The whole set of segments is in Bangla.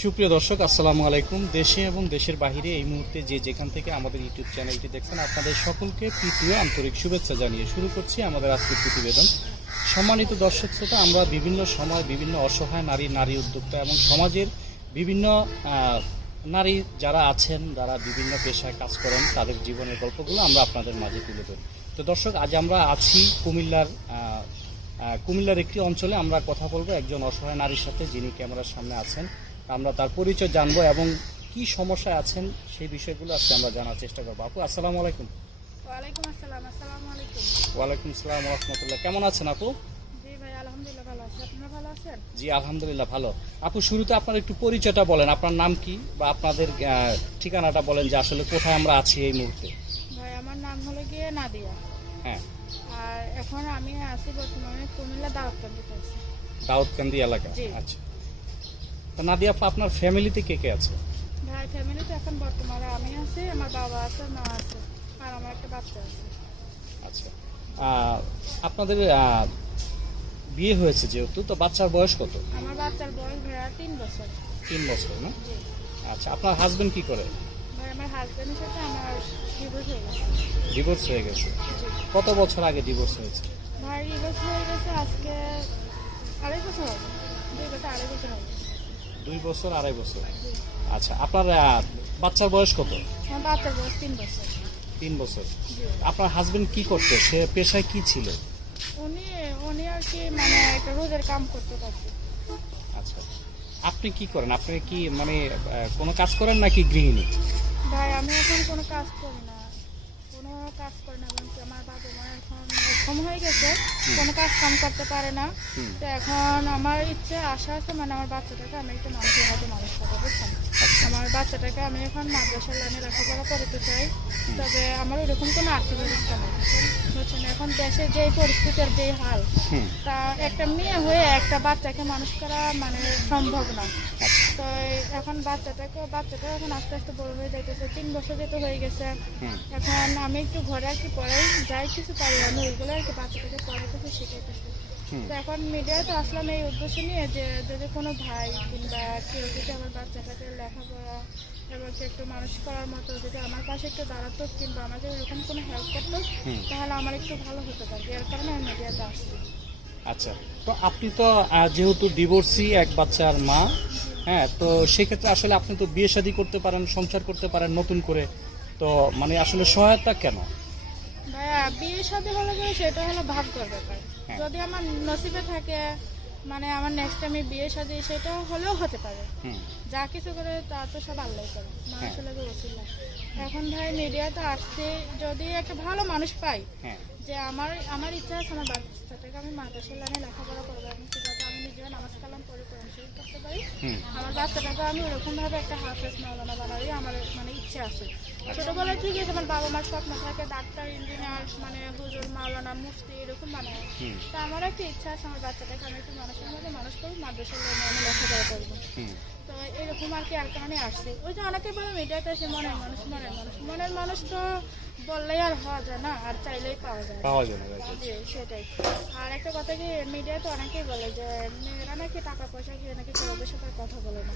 সুপ্রিয় দর্শক, আসসালামু আলাইকুম। দেশে এবং দেশের বাহিরে এই মুহূর্তে যে যেখান থেকে আমাদের ইউটিউব চ্যানেলটি দেখছেন, আপনাদের সকলকে প্রীতীয় আন্তরিক শুভেচ্ছা জানিয়ে শুরু করছি আমাদের আজকের প্রতিবেদন। সম্মানিত দর্শক শ্রোতা, আমরা বিভিন্ন সময় বিভিন্ন অসহায় নারী নারী উদ্যোক্তা এবং সমাজের বিভিন্ন নারী যারা আছেন, যারা বিভিন্ন পেশায় কাজ করেন, তাদের জীবনের গল্পগুলো আমরা আপনাদের মাঝে তুলে ধরি। তো দর্শক, আজ আমরা আছি কুমিল্লার কুমিল্লার একটি অঞ্চলে। আমরা কথা বলব একজন অসহায় নারীর সাথে যিনি ক্যামেরার সামনে আছেন। আমরা তার পরিচয় জানব এবং কি সমস্যা আছেন সেই বিষয়গুলো আজকে আমরা জানার চেষ্টা করব। আপু আসসালামু আলাইকুম। ওয়ালাইকুম আসসালাম আসসালামু আলাইকুম। ওয়ালাইকুম আসসালাম রহমতুল্লাহ। কেমন আছেন আপু? জি ভাই আলহামদুলিল্লাহ ভালো আছি। ভালো আছেন? জি আলহামদুলিল্লাহ ভালো। আপু শুরুতে আপনার একটু পরিচয়টা বলেন। আপনার নাম কি? বা আপনাদের ঠিকানাটা বলেন যে আসলে কোথায় আমরা আছি এই মুহূর্তে। ভাই আমার নাম হলো গিয়ে নাদিয়া। হ্যাঁ। আর এখন আমি আছি বর্তমানে কুমিল্লা দাওয়াতকান্দিতে আছি দাউদকান্দি এলাকা জি। আচ্ছা। নাদিয়া আপা আপনার ফ্যামিলিতে কে কে আছে? ভাই ফ্যামিলিতে এখন বর্তমানে আমি আছি আমার বাবা আছে মা আছে আর আমার একটা বাচ্চা আছে। আচ্ছা। আপনাদের বিয়ে হয়েছে যেহেতু তো বাচ্চার বয়স কত? আমার বাচ্চার বয়স ভাইয়া তিন বছর। তিন বছর না? আচ্ছা আপনার হাজবেন্ড কি করে? ভাই আমার হাজব্যান্ডের সাথে আমার ডিভোর্স হয়ে গেছে। ডিভোর্স হয়ে গেছে। কত বছর আগে ডিভোর্স হয়েছে? ভাই ডিভোর্স হয়ে গেছে আজকে আড়াই বছর হবে। দুই বছর আড়াই বছর হবে। দুই বছর আড়াই বছর? আচ্ছা আপনার বাচ্চার বয়স কত? বাচ্চার বয়স তিন বছর। তিন বছর। আপনার হাজবেন্ড কি করতো? সে পেশায় কি ছিল? উনি উনি আর কি মানে একটা রোদের কাম করতে পারছে আচ্ছা। আপনি কি করেন? আপনি কি মানে কোনো কাজ করেন নাকি গৃহিণী? ভাই আমি এখন কোনো কাজ করি না। কোনো কাজ করি না বলছি আমার বাবা মা এখন কম হয়ে গেছে কোনো কাজ কাম করতে পারে না। তো এখন আমার ইচ্ছে আশা আছে মানে আমার বাচ্চাটাকে আমি একটু মানুষের হাতে মানুষ করব বুঝছেন? আমার বাচ্চাটাকে আমি এখন মাদ্রাসার লাইনে লেখাপড়া করতে চাই তবে আমার ওরকম কোনো আর্থিক ব্যবস্থা নেই বুঝছেন? এখন দেশে যেই পরিস্থিতির যেই হাল তা একটা মেয়ে হয়ে একটা বাচ্চাকে মানুষ করা মানে সম্ভব না। আচ্ছা। তো এখন বাচ্চাটাকে বাচ্চাটা এখন আস্তে আস্তে বড় হয়ে যাইতেছে তিন বছর যেতে হয়ে গেছে এখন আমি একটু ঘরে আর কি পড়াই যাই কিছু পারি আমি ওইগুলো আর কি বাচ্চাটাকে পড়াইতেছি শিখাইতেছি তো এখন মিডিয়ায় তো আসলাম এই উদ্দেশ্য নিয়ে যে যদি কোনো ভাই কিংবা কেউ যদি আমার বাচ্চাটাকে লেখাপড়া এবং একটু মানুষ করার মতো যদি আমার পাশে একটু দাঁড়াতো কিংবা আমাকে এরকম কোনো হেল্প করতো তাহলে আমার একটু ভালো হতে পারবে এর কারণে আমি মিডিয়াতে আসছি। আচ্ছা তো আপনি তো যেহেতু ডিভোর্সি এক বাচ্চার মা হ্যাঁ তো সেক্ষেত্রে আসলে আপনি তো বিয়ে শাদী করতে পারেন সংসার করতে পারেন নতুন করে তো মানে আসলে সহায়তা কেন? ভাইয়া বিয়ের সাথে হলে সেটা হলো ভাগ্যর ব্যাপার। হ্যাঁ। যদি আমার নসিবে থাকে মানে আমার নেক্সট টাইমে বিয়ে সাথে সেটা হলেও হতে পারে। যা কিছু করে তা তো সব আল্লাহ করে। মানুষ হ্যাঁ। লাগে ওসিল এখন ভাই মিডিয়াতে আসছে যদি একটা ভালো মানুষ পাই হ্যাঁ। যে আমার আমার ইচ্ছা আছে আমার বাচ্চাটাকে আমি মাদ্রাসা লাইনে লেখাপড়া করব যাতে নামাজ কালাম করে কোরআন শরীফ করতে পারি। আমার বাচ্চাটাকে আমি ওরকম ভাবে একটা হাফেজ মাওলানা বানাবি আমার মানে ইচ্ছে আছে। ছোটবেলায় ঠিক আছে আমার বাবা মার স্বপ্ন থাকে ডাক্তার ইঞ্জিনিয়ার মানে হুজুর মাওলানা মুফতি এরকম মানে তা আমার একটা ইচ্ছা আছে আমার বাচ্চাটাকে আমি একটু মানুষের মধ্যে মানুষ করব মাদ্রাসার লোনে আমি লেখাপড়া করব। তো এরকম আর কি আর কারণে আসছে। ওই যে অনেকে বলে মিডিয়াতে এসে মনের মানুষ মনের মানুষ। মনের মানুষ তো বললেই আর হওয়া যায় না আর চাইলেই পাওয়া যায়। পাওয়া right. জি সেটাই। আর একটা কথা কি মিডিয়াতে অনেকেই বলে যে মেয়েরা নাকি টাকা পয়সা খেয়ে নাকি ছেলেদের সাথে কথা বলে না।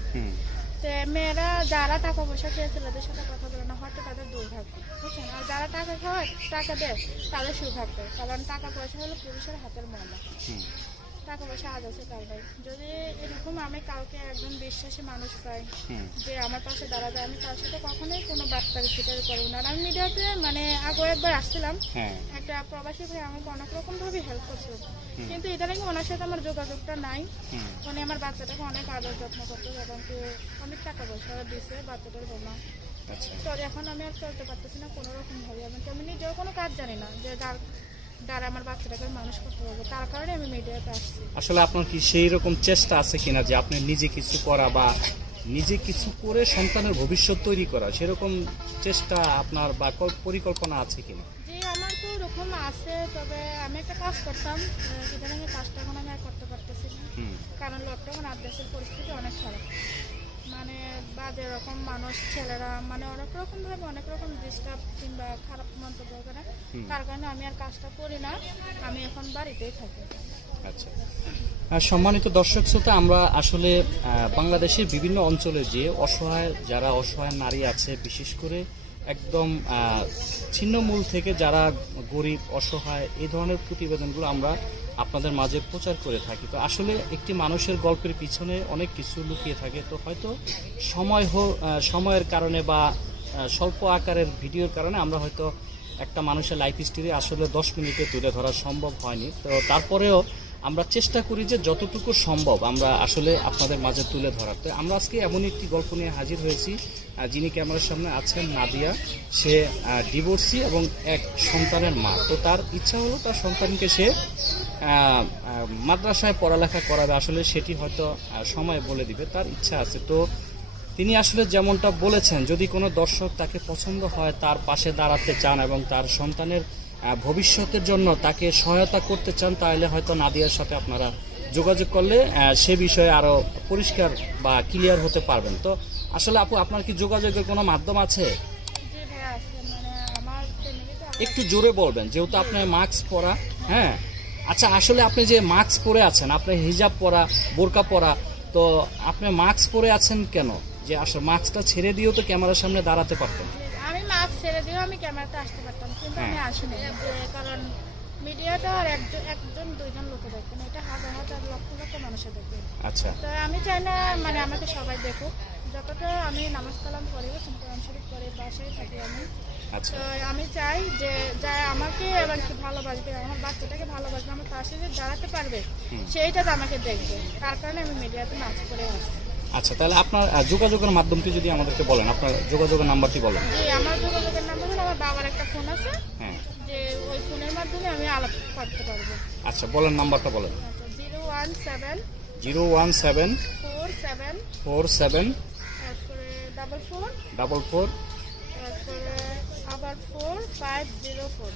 তো মেয়েরা যারা টাকা পয়সা খেয়ে ছেলেদের সাথে কথা বলে না হয়তো তাদের দুর্ভাগ্য বুঝছেন? আর যারা টাকা খাওয়ায় টাকা দেয় তাদের সৌভাগ্য। কারণ টাকা পয়সা হলো পুরুষের হাতের ময়লা। টাকা পয়সা আজ আছে কাল ভাই। যদি এরকম আমি কাউকে একজন বিশ্বাসী মানুষ পাই যে আমার পাশে দাঁড়াবে আমি তার সাথে কখনোই কোনো বার্তাকে স্বীকার করব না। আর আমি মিডিয়াতে মানে আগে একবার আসছিলাম। হ্যাঁ। একটা প্রবাসী ভাই আমাকে অনেক রকম ভাবে হেল্প করছিল কিন্তু ইদানিং ওনার সাথে আমার যোগাযোগটা নাই। হুম। উনি আমার বাচ্চাটাকে অনেক আদর যত্ন করতো এবং কি অনেক টাকা পয়সা দিছে বাচ্চাটার জন্য। আচ্ছা। তো এখন আমি আর চলতে পারতেছি না কোনো রকম ভাবে এবং কি আমি নিজেও কোনো কাজ জানি না যে আমার বাচ্চাটাকে মানুষ করতে হবে তার কারণে আমি মিডিয়াতে আসছি। আসলে আপনার কি সেই রকম চেষ্টা আছে কিনা যে আপনি নিজে কিছু করা বা নিজে কিছু করে সন্তানের ভবিষ্যৎ তৈরি করা? সেরকম চেষ্টা আপনার বা পরিকল্পনা আছে কিনা? আমার তো ওরকম আছে তবে আমি একটা কাজ করতাম কাজটা এখন আমি আর করতে পারতেছি না। কারণ লকডাউন আর দেশের পরিস্থিতি অনেক খারাপ। মানে বাজে রকম মানুষ ছেলেরা মানে অনেক রকম ভাবে অনেক রকম ডিস্টার্ব কিংবা খারাপ মন্তব্য করে। তার কারণে আমি আর কাজটা করি না আমি এখন বাড়িতেই থাকি। আচ্ছা। আর সম্মানিত দর্শক শ্রোতা আমরা আসলে বাংলাদেশের বিভিন্ন অঞ্চলে যে অসহায় যারা অসহায় নারী আছে বিশেষ করে একদম ছিন্নমূল থেকে যারা গরিব অসহায় এই ধরনের প্রতিবেদনগুলো আমরা আপনাদের মাঝে প্রচার করে থাকি। তো আসলে একটি মানুষের গল্পের পিছনে অনেক কিছু লুকিয়ে থাকে। তো হয়তো সময় সময়ের কারণে বা স্বল্প আকারের ভিডিওর কারণে আমরা হয়তো একটা মানুষের লাইফ স্টোরি আসলে দশ মিনিটে তুলে ধরা সম্ভব হয়নি। তো তারপরেও আমরা চেষ্টা করি যে যতটুকু সম্ভব আমরা আসলে আপনাদের মাঝে তুলে ধরার। তো আমরা আজকে এমন একটি গল্প নিয়ে হাজির হয়েছি যিনি ক্যামেরার সামনে আছেন নাদিয়া। সে ডিভোর্সি এবং এক সন্তানের মা। তো তার ইচ্ছা হলো তার সন্তানকে সে মাদ্রাসায় পড়ালেখা করাবে। আসলে সেটি হয়তো সময় বলে দিবে, তার ইচ্ছা আছে। তো তিনি আসলে যেমনটা বলেছেন, যদি কোনো দর্শক তাকে পছন্দ হয়, তার পাশে দাঁড়াতে চান এবং তার সন্তানের ভবিষ্যতের জন্য তাকে সহায়তা করতে চান তাহলে হয়তো নাদিয়ার সাথে আপনারা যোগাযোগ করলে সে বিষয়ে আরও পরিষ্কার বা ক্লিয়ার হতে পারবেন। তো আসলে আপু আপনার কি যোগাযোগের কোনো মাধ্যম আছে? মানে একটু জোরে বলবেন যেহেতু আপনার মাস্ক পরা হ্যাঁ? আচ্ছা আসলে আপনি যে মাস্ক পরে আছেন আপনি হিজাব পরা বোরকা পরা তো আপনি মাস্ক পরে আছেন কেন? যে আসলে মাস্কটা ছেড়ে দিয়েও তো ক্যামেরার সামনে দাঁড়াতে পারতেন। মাস্ক ছেড়ে দিয়েও আমি ক্যামেরাতে আসতে পারতাম কিন্তু আমি হ্যাঁ। আসিনি। কারণ মিডিয়াটা আর একজন একজন দুইজন লোকে দেখবে না এটা হাজার হাজার লক্ষ লক্ষ মানুষে দেখবে। আচ্ছা। তো আমি চাই না মানে আমাকে সবাই দেখুক। যতটা আমি নামাজ কালাম করি কোরআন শরীফ করে বাসায় থাকি আমি। আচ্ছা। তো আমি চাই যে যা আমাকে এবার কি ভালোবাসবে আমার বাচ্চাটাকে ভালোবাসবে আমার পাশে যে দাঁড়াতে পারবে। সেইটা তো আমাকে দেখবে। তার কারণে আমি মিডিয়াতে নাচ করে আসছি। আচ্ছা তাহলে আপনার যোগাযোগের মাধ্যমটি যদি আমাদেরকে বলেন আপনার যোগাযোগের নাম্বারটি বলেন। যে আমার যোগাযোগের নাম্বার হলো আমার বাবার একটা ফোন আছে। হ্যাঁ। যে ওই ফোনের মাধ্যমে আমি আলাপ করতে পারব। আচ্ছা বলেন নাম্বারটা বলেন। Zero one seven zero one seven four seven four seven তারপরে ডাবল ফোর ডাবল ফোর আবার four five zero four.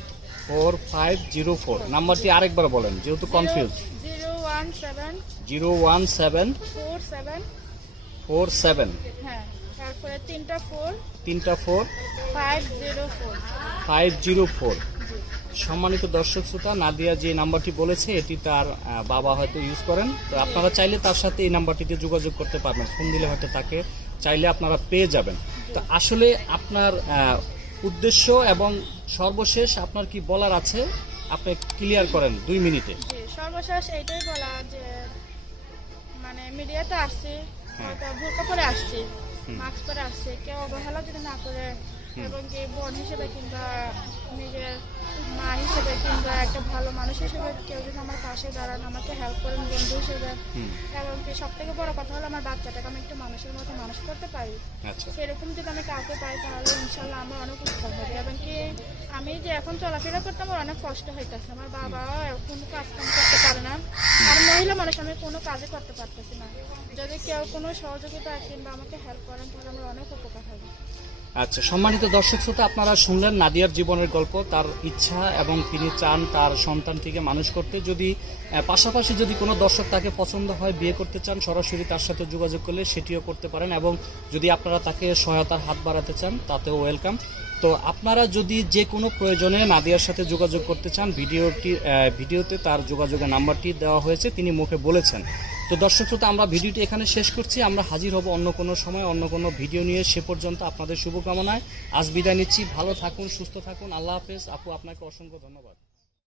Four five zero four. নাম্বারটি আরেকবার বলেন যেহেতু confuse zero one seven zero one seven four seven four seven. হ্যাঁ তারপরে তিনটা ফোর। তিনটা four. Five zero four. Five zero four. সম্মানিত দর্শক শ্রোতা নাদিয়া যে নাম্বারটি বলেছে এটি তার বাবা হয়তো ইউজ করেন। তো আপনারা চাইলে তার সাথে এই নাম্বারটিতে যোগাযোগ করতে পারবেন। ফোন দিলে হয়তো তাকে চাইলে আপনারা পেয়ে যাবেন। তো আসলে আপনার উদ্দেশ্য এবং সর্বশেষ আপনার কি বলার আছে? আপনি ক্লিয়ার করেন দুই মিনিটে। সর্বশেষ এইটাই বলা যে মানে মিডিয়াতে আসছি। বোরকা পরে আসছি মাস্ক পরে আসছে কেউ অবহেলা যদি না করে। এবং কি বোন হিসেবে কিংবা নিজের মা হিসেবে কিংবা একটা ভালো মানুষ হিসেবে কেউ যদি আমার পাশে দাঁড়ান আমাকে হেল্প করেন বন্ধু হিসেবে এবং কি সব থেকে বড় কথা হলো আমার বাচ্চাটাকে আমি একটু মানুষের মতো মানুষ করতে পারি। আচ্ছা। সেরকম যদি আমি কাউকে পাই তাহলে ইনশাল্লাহ আমার অনেক উপকার হবে। এবং কি আমি যে এখন চলাফেরা করতে আমার অনেক কষ্ট হইতেছে। আমার বাবা এখন কাজ কাম করতে পারে না। আর মহিলা মানুষ আমি কোনো কাজই করতে পারতেছি না। যদি কেউ কোনো সহযোগিতা কিংবা আমাকে হেল্প করেন তাহলে আমার অনেক উপকার হবে। আচ্ছা সম্মানিত দর্শক শ্রোতা, আপনারা শুনলেন নাদিয়ার জীবনের গল্প, তার ইচ্ছা এবং তিনি চান তার সন্তানটিকে মানুষ করতে। যদি পাশাপাশি যদি কোনো দর্শক তাকে পছন্দ হয়, বিয়ে করতে চান, সরাসরি তার সাথে যোগাযোগ করলে সেটিও করতে পারেন এবং যদি আপনারা তাকে সহায়তার হাত বাড়াতে চান, তাতেও ওয়েলকাম। তো আপনারা যদি যে কোনো প্রয়োজনে নাদিয়ার সাথে যোগাযোগ করতে চান, ভিডিওটি ভিডিওতে তার যোগাযোগের নাম্বারটি দেওয়া হয়েছে, তিনি মুখে বলেছেন। তো দর্শক শ্রোতা, আমরা ভিডিওটি এখানে শেষ করছি। আমরা হাজির হব অন্য কোনো সময়, অন্য কোনো ভিডিও নিয়ে। সে পর্যন্ত আপনাদের শুভকামনায়। আজ বিদায় নিচ্ছি। ভালো থাকুন, সুস্থ থাকুন। আল্লাহ হাফেজ। আপু, আপনাকে অসংখ্য ধন্যবাদ।